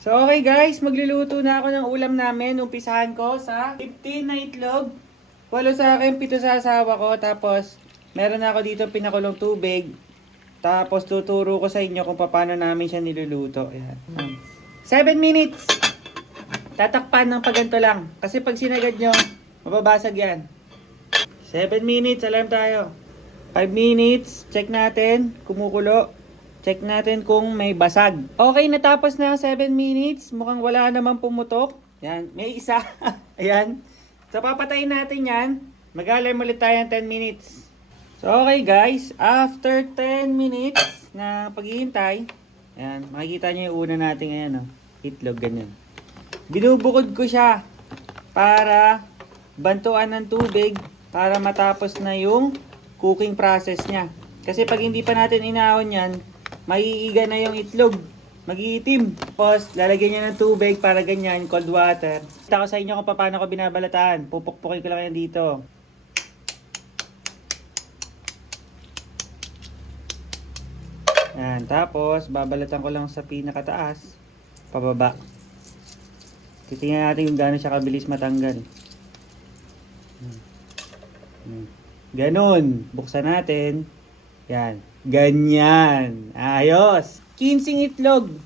So okay guys, magluluto na ako ng ulam namin. Umpisahan ko sa 15 na itlog. 8 sa akin, 7 sa asawa ko. Tapos meron na ako dito pinakulong tubig. Tapos tuturo ko sa inyo kung paano namin siya niluluto. Ayan. 7 minutes. Tatakpan ng paganto lang. Kasi pag sinagad nyo, mababasag yan. 7 minutes, alam tayo. 5 minutes, check natin, kumukulo. Check natin kung may basag. Okay, natapos na ang 7 minutes. Mukhang wala namang pumutok. Yan, may isa. Ayan. So, papatayin natin yan. Mag-alarm ulit tayo ng 10 minutes. So, okay guys. After 10 minutes na paghihintay, ayan, makikita nyo yung una natin ngayon. Oh. Itlog, ganyan. Binubukod ko siya para bantuan ng tubig para matapos na yung cooking process niya. Kasi pag hindi pa natin inahon yan, maiiga na yung itlog. Mag-iitim. Tapos, lalagyan niya ng tubig para ganyan, cold water. Kita ko sa inyo kung paano ko binabalataan. Pupukpukin ko lang yan dito. Yan. Tapos, babalatan ko lang sa pinakataas. Pababa. Titingnan natin kung gaano siya kabilis matanggal. Ganon. Buksan natin. Yan. Ganyan. Ayos. 15 itlog.